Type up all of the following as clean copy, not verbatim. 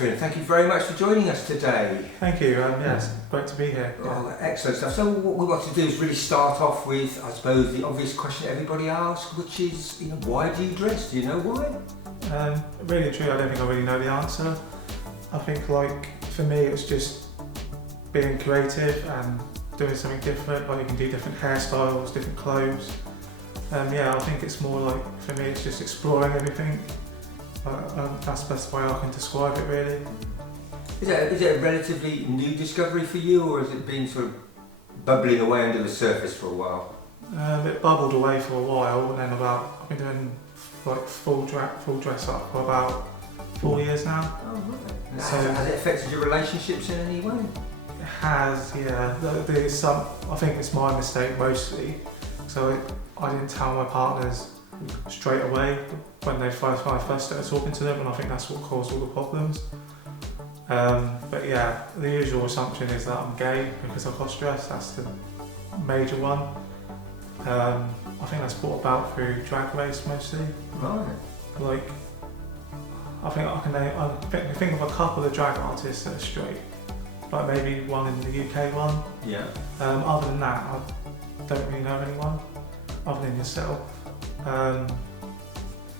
Catherine, thank you very much for joining us today. Thank you. It's great to be here. Oh, excellent stuff. So what we want to do is really start off with, I suppose, the obvious question everybody asks, which is, why do you dress? Do you know why? Really true. I don't think I really know the answer. I think, for me, it's just being creative and doing something different. Like, you can do different hairstyles, different clothes. I think it's more for me, it's just exploring everything. That's the best way I can describe it, really. Is it a relatively new discovery for you, or has it been sort of bubbling away under the surface for a while? It bubbled away for a while, and then I've been doing full dress up for about 4 years now. Oh, right. So has it affected your relationships in any way? It has, yeah. There's some. I think it's my mistake mostly. So I didn't tell my partners straight away when I first started talking to them, and I think that's what caused all the problems. But yeah, the usual assumption is that I'm gay because I cross-dress. That's the major one. I think that's brought about through Drag Race mostly. Right. I can think of a couple of drag artists that are straight, maybe one in the UK one. Yeah. Other than that, I don't really know anyone other than yourself.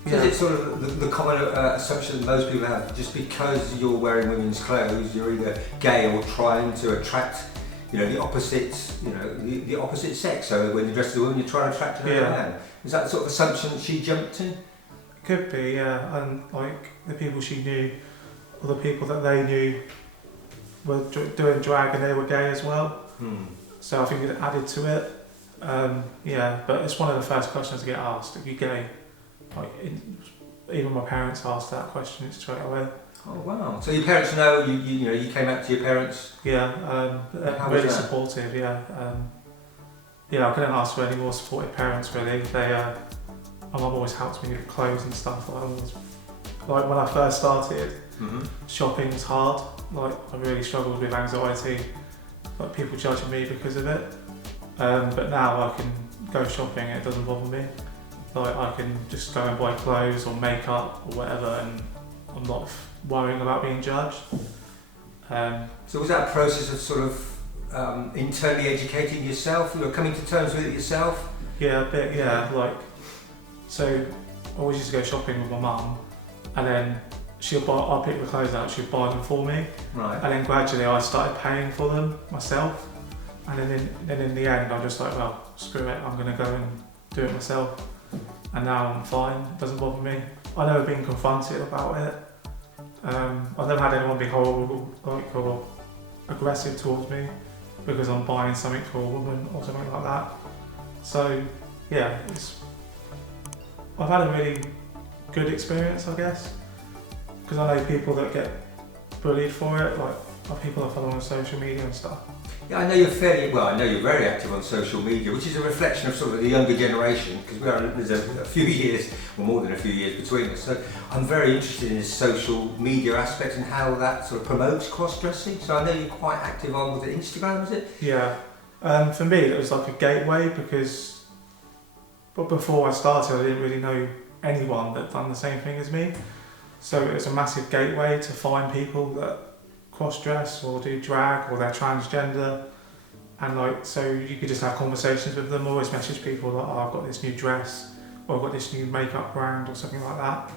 So is it sort of the common assumption that most people have, just because you're wearing women's clothes, you're either gay or trying to attract, the opposite, the opposite sex. So when you dress as a woman, you're trying to attract another man. Is that the sort of assumption that she jumped to? Could be, yeah. And the people she knew, or the people that they knew, were doing drag and they were gay as well. So I think it added to it. But it's one of the first questions I get asked. Are you gay? Even my parents asked that question straight away. Oh wow! So your parents know you came out to your parents? Yeah, really supportive. Yeah, I couldn't ask for any more supportive parents really. My mum always helped me with clothes and stuff. When I first started, shopping was hard. I really struggled with anxiety, people judging me because of it. But now I can go shopping and it doesn't bother me. I can just go and buy clothes or makeup or whatever, and I'm not worrying about being judged. So was that a process of sort of internally educating yourself? You were coming to terms with it yourself? Yeah, a bit, yeah. So I always used to go shopping with my mum, and then I'll pick the clothes out, she'd buy them for me. Right. And then gradually I started paying for them myself. And then in the end, I'm just well, screw it, I'm going to go and do it myself. And now I'm fine, it doesn't bother me. I've never been confronted about it. I've never had anyone be horrible, or aggressive towards me because I'm buying something for a woman or something like that. So yeah, I've had a really good experience, I guess, because I know people that get bullied for it, people I follow on social media and stuff. Yeah, I know you're very active on social media, which is a reflection of sort of the younger generation, because there's a few years, or more than a few years between us. So I'm very interested in this social media aspect and how that sort of promotes cross-dressing. So I know you're quite active on, was it Instagram, is it? Yeah. For me, it was like a gateway but before I started, I didn't really know anyone that done the same thing as me. So it was a massive gateway to find people that cross-dress or do drag or they're transgender, and so you could just have conversations with them. Always message people I've got this new dress, or I've got this new makeup brand or something like that.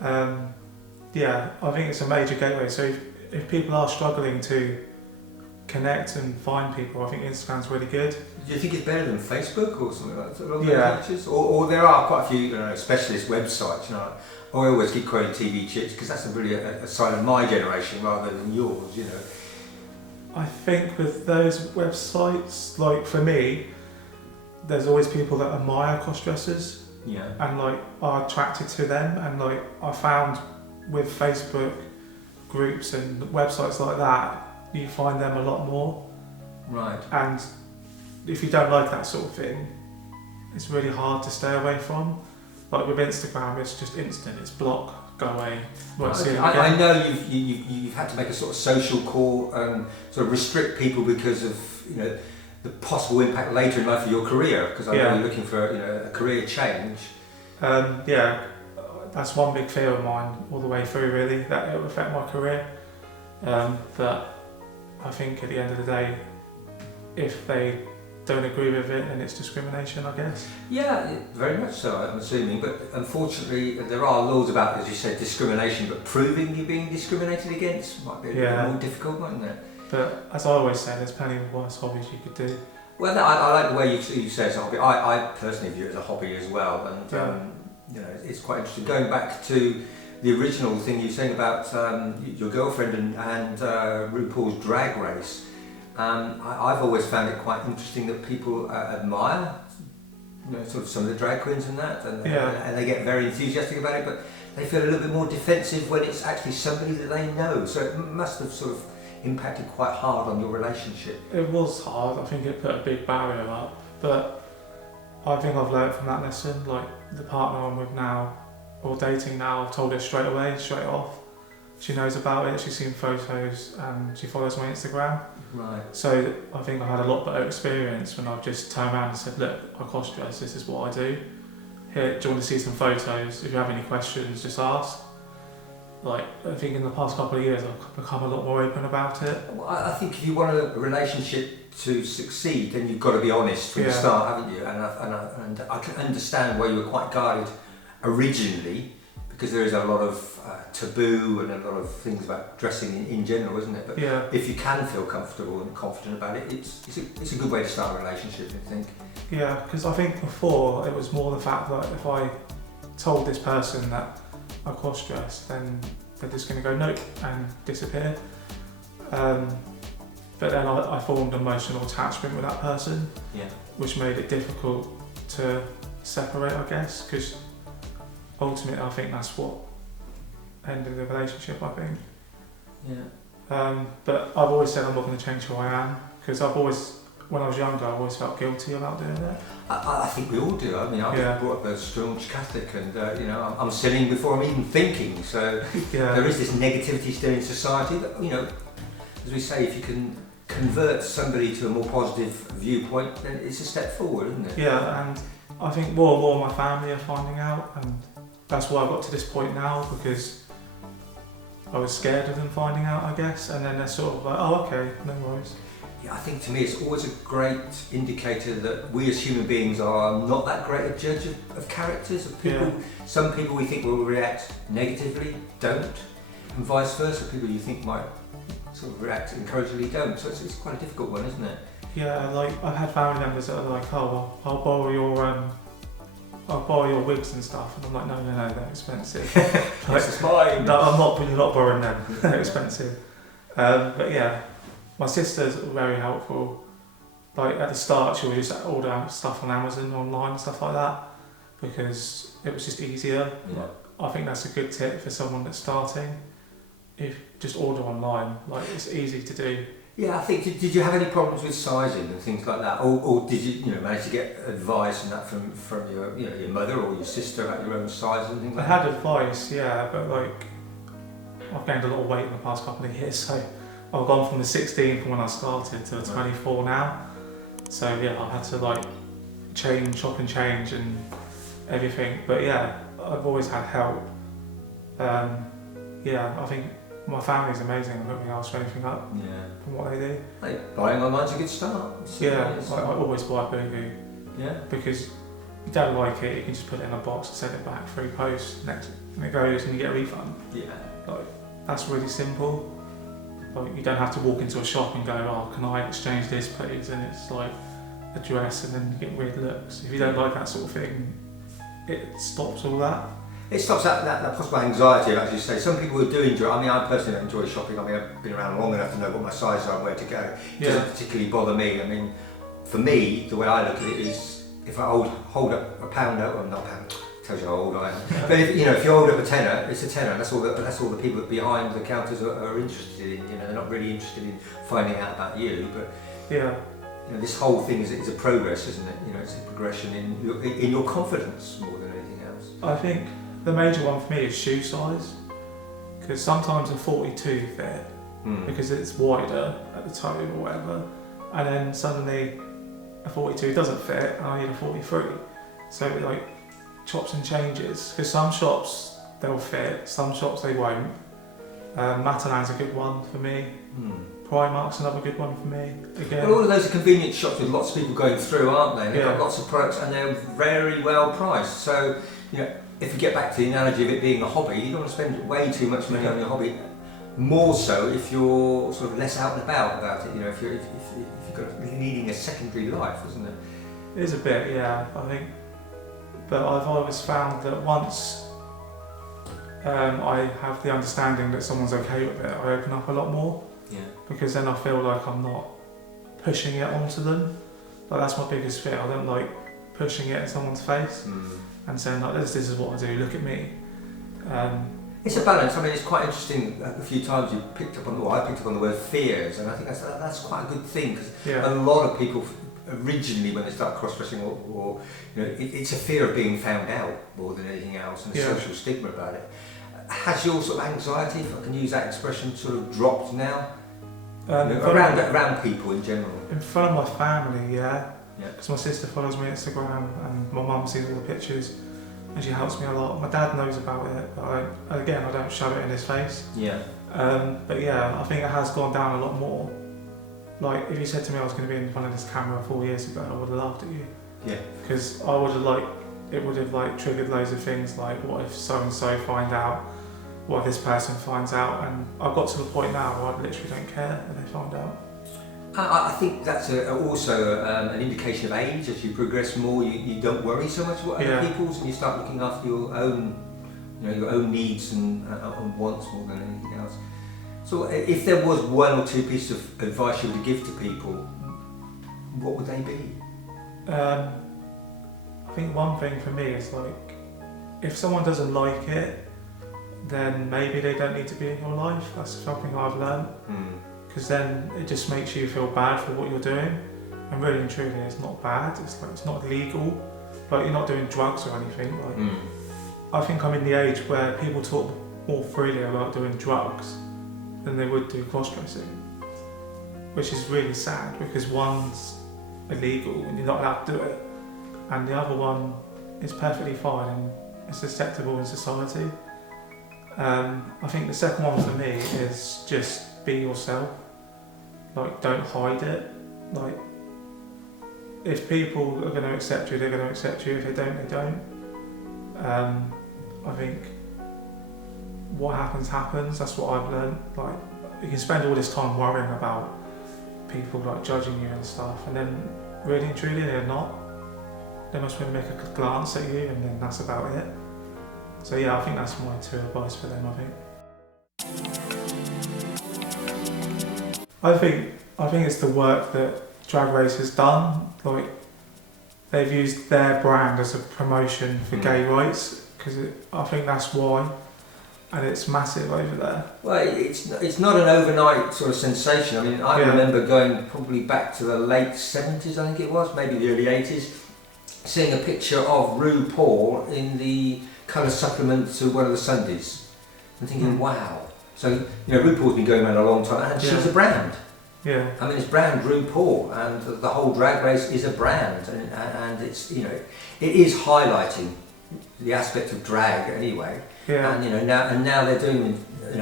I think it's a major gateway. So if people are struggling to connect and find people, I think Instagram's really good. Do you think it's better than Facebook or something like that? Yeah. Or there are quite a few specialist websites. I always keep quoting TV Chicks because that's really a sign of my generation rather than yours. I think with those websites, for me, there's always people that admire cross-dressers. Yeah. And are attracted to them, and I found with Facebook groups and websites like that, you find them a lot more. Right. And if you don't like that sort of thing, it's really hard to stay away from. With Instagram, it's just instant. It's block, go away. Won't see it again. I know you've had to make a sort of social call and sort of restrict people because of the possible impact later in life of your career. Because I know you're looking for a career change. that's one big fear of mine all the way through, really, that it will affect my career. That I think at the end of the day, if they don't agree with it, then it's discrimination, I guess. Yeah, very much so, I'm assuming, but unfortunately there are laws about, as you said, discrimination, but proving you're being discriminated against might be a bit more difficult, mightn't it? But as I always say, there's plenty of worse hobbies you could do. Well, no, I like the way you say it's a hobby. I personally view it as a hobby as well, and you know, it's quite interesting. Going back to the original thing you were saying about your girlfriend and Rue Pauls Drag Race, I've always found it quite interesting that people admire, you know, sort of some of the drag queens and that, and they get very enthusiastic about it, but they feel a little bit more defensive when it's actually somebody that they know. So it must have sort of impacted quite hard on your relationship. It was hard. I think it put a big barrier up, but I think I've learned from that lesson. Like the partner I'm with now, or dating now, I've told her straight off. She knows about it, she's seen photos, and she follows my Instagram. Right. So I think I had a lot better experience when I've just turned around and said, look, I cross dress, this is what I do. Here, do you want to see some photos? If you have any questions, just ask. Like, I think in the past couple of years I've become a lot more open about it. Well, I think if you want a relationship to succeed, then you've got to be honest from the start, haven't you? And I can understand why you were quite guarded originally, because there is a lot of taboo and a lot of things about dressing in general, isn't it? But if you can feel comfortable and confident about it, it's a good way to start a relationship, I think. Yeah, because I think before it was more the fact that if I told this person that I cross dress, then they're just going to go nope and disappear. But then I formed an emotional attachment with that person, which made it difficult to separate, I guess, because ultimately I think that's what ended the relationship, I think. But I've always said I'm not going to change who I am, because when I was younger, I always felt guilty about doing that. I think we all do. I mean, I was brought up as a staunch Catholic, and you know, I'm sinning before I'm even thinking. So there is this negativity still in society. That, you know, as we say, if you can convert somebody to a more positive viewpoint, then it's a step forward, isn't it? Yeah, and I think more and more my family are finding out, and that's why I got to this point now, because I was scared of them finding out, I guess, and then they're sort of like, oh, okay, no worries. Yeah, I think to me it's always a great indicator that we as human beings are not that great a judge of characters, of people. Some people we think will react negatively, don't, and vice versa. People you think might sort of react encouragingly, don't. So it's quite a difficult one, isn't it? Yeah, like I've had family members that are like, oh, well, I'll borrow your wigs and stuff, and I'm like, no, they're expensive. This is mine. No, you're not borrowing them. They're expensive. But yeah. My sister's very helpful. Like at the start, she would just order stuff on Amazon, online and stuff like that, because it was just easier. Yeah. I think that's a good tip for someone that's starting. If just order online, like it's easy to do. Yeah, I think. Did you have any problems with sizing and things like that, or did you manage to get advice and that from your mother or your sister about your own size and things like that? I had advice, yeah, but like I've gained a lot of weight in the past couple of years, so. I've gone from the 16 from when I started to the 24 now. So yeah, I had to like chop and change and everything. But yeah, I've always had help. I think my family's amazing. I don't think I'll show anything up from what they do. Hey, buying online's a good start. I always buy Boohoo. Yeah. Because you don't like it, you can just put it in a box and send it back free post and it goes and you get a refund. Yeah. Like that's really simple. Like, you don't have to walk into a shop and go, oh, can I exchange this please? And it's like a dress and then you get weird looks. If you don't like that sort of thing, it stops all that. It stops that possible anxiety of actually say. Some people do enjoy, I mean I personally don't enjoy shopping. I mean I've been around long enough to know what my sizes are and where to go. It doesn't particularly bother me. I mean, for me, the way I look at it is if I hold up a pound note, or not a pound, tells you how old I am. But if you hold up a tenner, it's a tenner. That's all the people behind the counters are interested in. They're not really interested in finding out about you. But this whole thing is a progress, isn't it? It's a progression in your confidence more than anything else. I think the major one for me is shoe size, because sometimes a 42 fit because it's wider at the toe or whatever, and then suddenly a 42 doesn't fit and I need a 43. So it like chops and changes, because some shops they'll fit. Some shops they won't. Matalan's a good one for me. Primark's another good one for me. Again. Well, all of those are convenience shops with lots of people going through, aren't they? They've Yeah. got lots of products and they're very well priced. So, if you get back to the analogy of it being a hobby, you don't want to spend way too much money on your hobby. More so if you're sort of less out and about it. If you've got leading a secondary life, isn't it? It is a bit, yeah. I think, but I've always found that once I have the understanding that someone's okay with it, I open up a lot more. Yeah. Because then I feel like I'm not pushing it onto them. Like that's my biggest fear. I don't like pushing it in someone's face and saying like this is what I do. Look at me. It's a balance. I mean, it's quite interesting. A few times I picked up on the word fears, and I think that's quite a good thing because a lot of people originally, when they start cross-dressing, or it's a fear of being found out more than anything else, and a social stigma about it. Has your sort of anxiety, if I can use that expression, sort of dropped now? Around people in general? In front of my family, yeah. Yeah. Because my sister follows me on Instagram and my mum sees all the pictures and she helps me a lot. My dad knows about it, but I don't shove it in his face. Yeah. But yeah, I think it has gone down a lot more. Like, if you said to me I was going to be in front of this camera 4 years ago, I would have laughed at you. Yeah. Because I would have it would have triggered loads of things like, what if so and so find out? What if this person finds out? And I've got to the point now where I literally don't care if they find out. I think that's also an indication of age. As you progress more, you don't worry so much about other people's, and you start looking after your own, your own needs and wants more than anything else. So, if there was one or two pieces of advice you would give to people, what would they be? I think one thing for me is if someone doesn't like it, then maybe they don't need to be in your life. That's something I've learned. Because then it just makes you feel bad for what you're doing. And really and truly, it's not bad. It's not illegal. You're not doing drugs or anything. I think I'm in the age where people talk more freely about doing drugs than they would do cross-dressing, which is really sad because one's illegal and you're not allowed to do it, and the other one is perfectly fine and it's acceptable in society. I think the second one for me is just be yourself. Don't hide it. If people are going to accept you, they're going to accept you. If they don't, they don't. I think what happens. That's what I've learned. You can spend all this time worrying about people judging you and stuff, and then really and truly they're not. They must really make a glance at you, and then that's about it. So yeah, I think that's my two advice for them. I think it's the work that Drag Race has done. They've used their brand as a promotion for gay rights, because I think that's why, and it's massive over there. Well, it's not an overnight sort of sensation. I mean, I remember going probably back to the late 70s, I think it was, maybe the early 80s, seeing a picture of Rue Pauls in the colour supplement to one of the Sundays, and thinking, wow. So, Rue Pauls been going around a long time, and she's a brand. Yeah. I mean, it's brand Rue Pauls, and the whole Drag Race is a brand, and it's, it is highlighting the aspect of drag anyway. Yeah. And now they're doing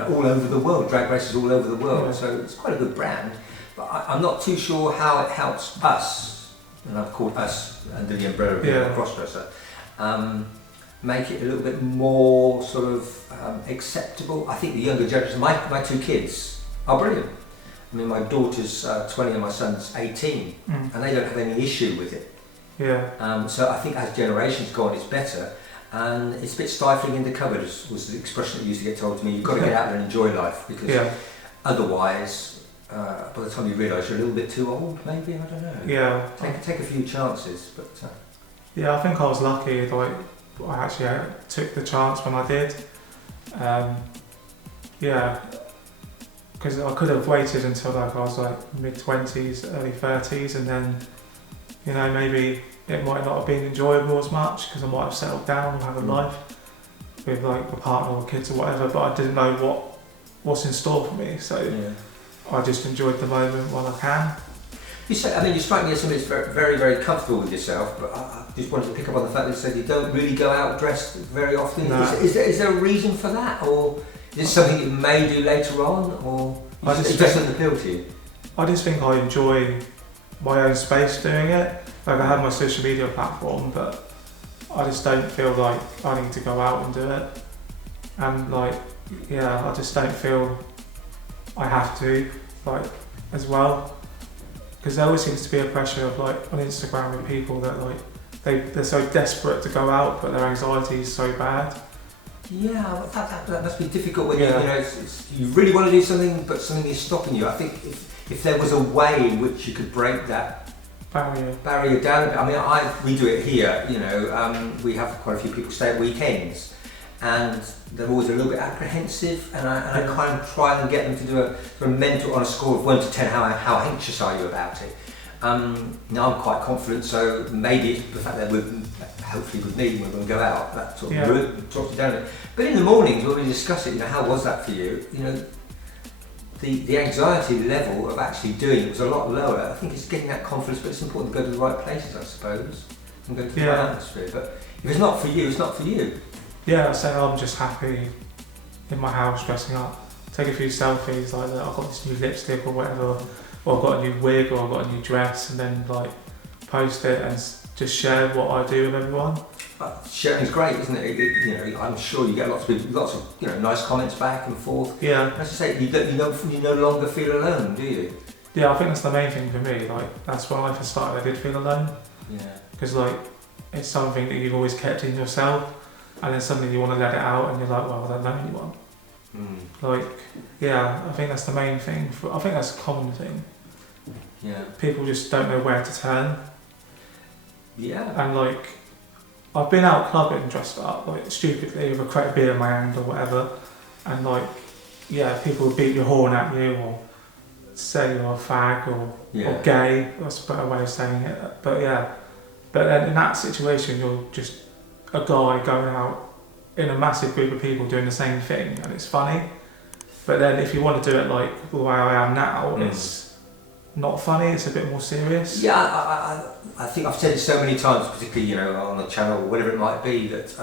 all over the world. Drag races all over the world, so it's quite a good brand. But I'm not too sure how it helps us, and I've called us under the umbrella of being a crossdresser, make it a little bit more sort of acceptable. I think the younger generation, my two kids are brilliant. I mean, my daughter's 20 and my son's 18, and they don't have any issue with it. Yeah. So I think as generations go on, it's better. And it's a bit stifling in the cupboard, was the expression that used to get told to me. You've got to get out there and enjoy life, because otherwise, by the time you realise you're a little bit too old, maybe, I don't know. Yeah. Take a few chances, but... Yeah, I think I was lucky. I actually took the chance when I did. Because I could have waited until I was mid-20s, early 30s, and then, maybe it might not have been enjoyable as much because I might have settled down and had a life with a partner or kids or whatever, but I didn't know what's in store for me, so I just enjoyed the moment while I can. You say, I mean, you strike me as somebody that's very, very comfortable with yourself, but I just wanted to pick up on the fact that you said you don't really go out dressed very often. No. Is there a reason for that, or is it something you may do later on, or it just doesn't appeal to you? I just think I enjoy my own space doing it. Like I have my social media platform, but I just don't feel like I need to go out and do it. And like, yeah, I just don't feel I have to, like, as well. Because there always seems to be a pressure of like on Instagram with people that like they're so desperate to go out, but their anxiety is so bad. Yeah, that must be difficult when you really want to do something, but something is stopping you. I think if there was a way in which you could break that barrier down. I mean, we do it here. We have quite a few people stay at weekends, and they're always a little bit apprehensive, and I kind of try and get them to do a mental, on a score of 1 to 10, how anxious are you about it. Now I'm quite confident, so maybe it's the fact that hopefully with me when we go out, that sort of talks you down a bit. But in the mornings when we discuss it, how was that for you? The anxiety level of actually doing it was a lot lower. I think it's getting that confidence, but it's important to go to the right places, I suppose, and go to the right atmosphere. But if it's not for you, it's not for you. Yeah, so I'm just happy in my house dressing up. Take a few selfies like that. I've got this new lipstick or whatever, or I've got a new wig, or I've got a new dress, and then like post it and just share what I do with everyone. Sharing's great, isn't it? I'm sure you get lots of nice comments back and forth. Yeah. As I say, you no longer feel alone, do you? Yeah, I think that's the main thing for me. Like that's when I first started, I did feel alone. Yeah. Because like it's something that you've always kept in yourself, and then suddenly you want to let it out, and you're like, well, I don't know anyone. Like, yeah, I think that's the main thing. I think that's a common thing. Yeah. People just don't know where to turn. Yeah. And like, I've been out clubbing dressed up, like stupidly with a crate of beer in my hand or whatever, and like, yeah, people will beat your horn at you or say you're a fag or gay. That's a better way of saying it. But yeah, but then in that situation, you're just a guy going out in a massive group of people doing the same thing, and it's funny. But then if you want to do it like the way I am now, it's not funny, it's a bit more serious. Yeah, I think I've said it so many times, particularly on the channel or whatever it might be, that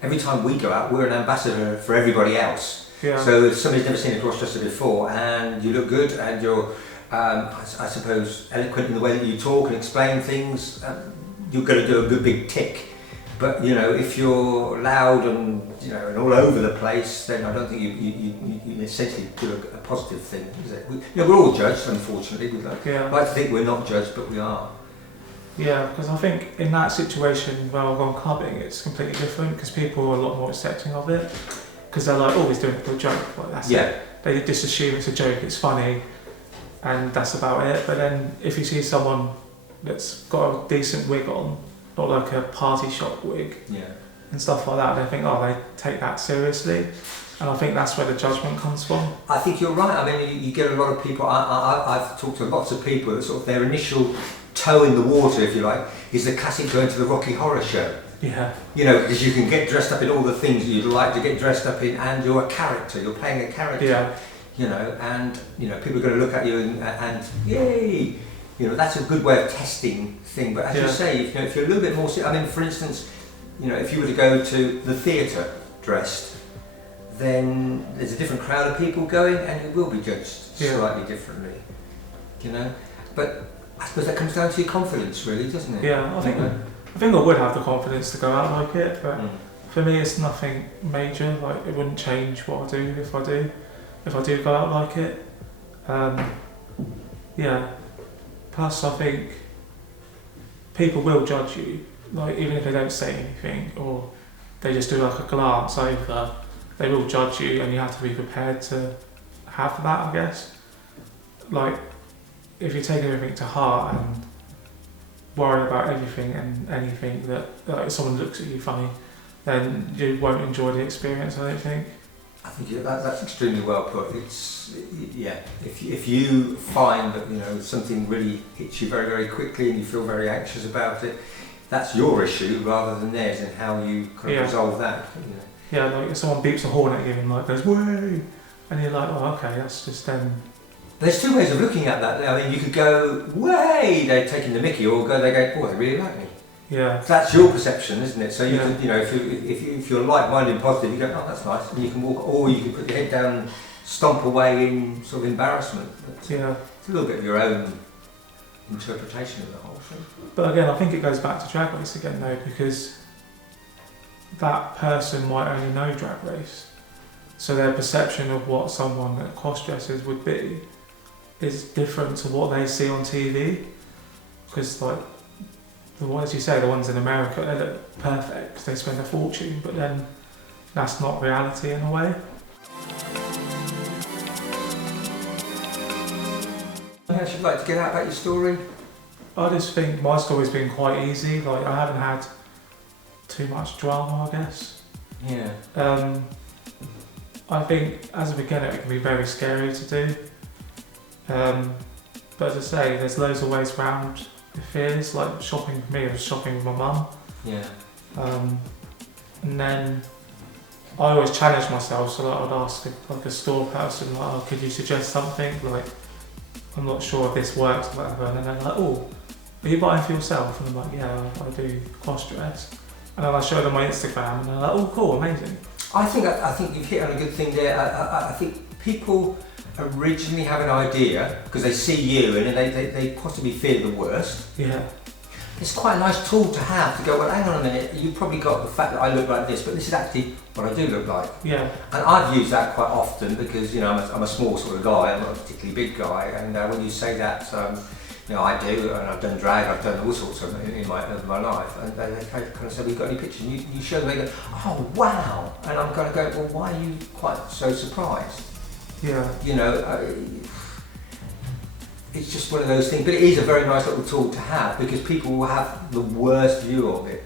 every time we go out, we're an ambassador for everybody else. Yeah. So if somebody's never seen a crossdresser before, and you look good, and you're, I suppose, eloquent in the way that you talk and explain things, you're going to do a good big tick. But if you're loud and and all over the place, then I don't think you essentially do a positive thing, is it? We're all judged, unfortunately. We'd like to think we're not judged, but we are. Yeah, because I think in that situation where I've gone clubbing, it's completely different because people are a lot more accepting of it. Because they're like, oh, he's doing it for a joke. Like, that's it. They just assume it's a joke, it's funny, and that's about it. But then if you see someone that's got a decent wig on, not like a party shop wig and stuff like that, they think, oh, they take that seriously, and I think that's where the judgment comes from. I think you're right. I mean, you get a lot of people. I've talked to lots of people that sort of their initial toe in the water, if you like, is the classic going to the Rocky Horror Show. Yeah. Because you can get dressed up in all the things that you'd like to get dressed up in, and you're a character. You're playing a character. Yeah. And people are going to look at you and yay. That's a good way of testing thing. But as you say, if you're a little bit more, I mean, for instance, if you were to go to the theatre dressed, then there's a different crowd of people going, and you will be judged slightly differently. But I suppose that comes down to your confidence, really, doesn't it? Yeah, I think I would have the confidence to go out like it, but for me, it's nothing major. Like it wouldn't change what I do if I do go out like it. Yeah. Plus, I think people will judge you, like even if they don't say anything or they just do like a glance over, they will judge you, and you have to be prepared to have that, I guess. Like, if you take everything to heart and worry about everything and anything that, like, if someone looks at you funny, then you won't enjoy the experience, I don't think. I think that's extremely well put. If you find that something really hits you very, very quickly and you feel very anxious about it, that's your issue rather than theirs, and how you kind of resolve that. Yeah, like if someone beeps a horn at you and like goes "way," and you're like, oh, okay, that's just them There's two ways of looking at that. I mean, you could go, way, they're taking the mickey, or they go, oh, they really like me. Yeah. That's your perception, isn't it? So you Yeah. could, you know, if you're like-minded and positive, you go, oh, that's nice, and you can walk, or you can put your head down and stomp away in sort of embarrassment. But Yeah. it's a little bit of your own interpretation of the whole thing. But again, I think it goes back to Drag Race again though, because that person might only know Drag Race. So their perception of what someone that cross-dresses would be is different to what they see on TV. Because like, the ones you say, the ones in America, they look perfect because they spend a fortune, but then that's not reality in a way. Anything else you'd like to get out about your story? I just think my story's been quite easy. Like, I haven't had too much drama, I guess. Yeah. I think as a beginner it can be very scary to do. But as I say, there's loads of ways around the fears. Like shopping for me, I was shopping with my mum. Yeah. And then I always challenge myself, so like, I'd ask like a store person, like, oh, could you suggest something? Like, I'm not sure if this works or whatever. And then they're like, oh, are you buying for yourself? And I'm like, yeah, I do cross-dress. And then I show them my Instagram and they're like, oh, cool, amazing. I think you've hit on a good thing there. I think people originally have an idea because they see you and they possibly fear the worst. Yeah. It's quite a nice tool to have to go, well, hang on a minute, you've probably got the fact that I look like this, but this is actually what I do look like. Yeah. And I've used that quite often because, you know, I'm a small sort of guy, I'm not a particularly big guy, and when you say that, you know, I do, and I've done drag, I've done all sorts of in my life, and they kind of say, we've got any pictures, and you show them, they go, oh wow, and I'm kind of going, well, why are you quite so surprised? Yeah. You know, it's just one of those things, but it is a very nice little tool to have because people will have the worst view of it,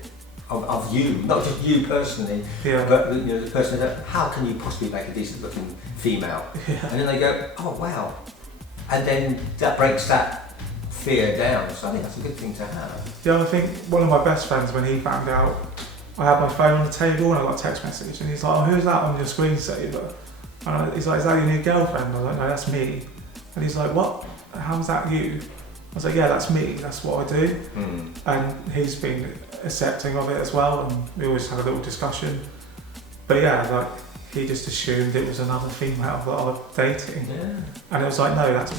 of you, not just you personally, Yeah. but you know, the person that, how can you possibly make a decent looking female? Yeah. And then they go, oh wow, and then that breaks that fear down, so I think that's a good thing to have. Yeah, I think one of my best friends, when he found out I had my phone on the table and I got a text message and he's like, oh, who's that on your screensaver? And he's like, is that your new girlfriend? I was like, no, that's me. And he's like, what? How's that you? I was like, yeah, that's me, that's what I do. And he's been accepting of it as well, and we always have a little discussion. But yeah, like, he just assumed it was another female that I was dating. Yeah. And it was like, no, that's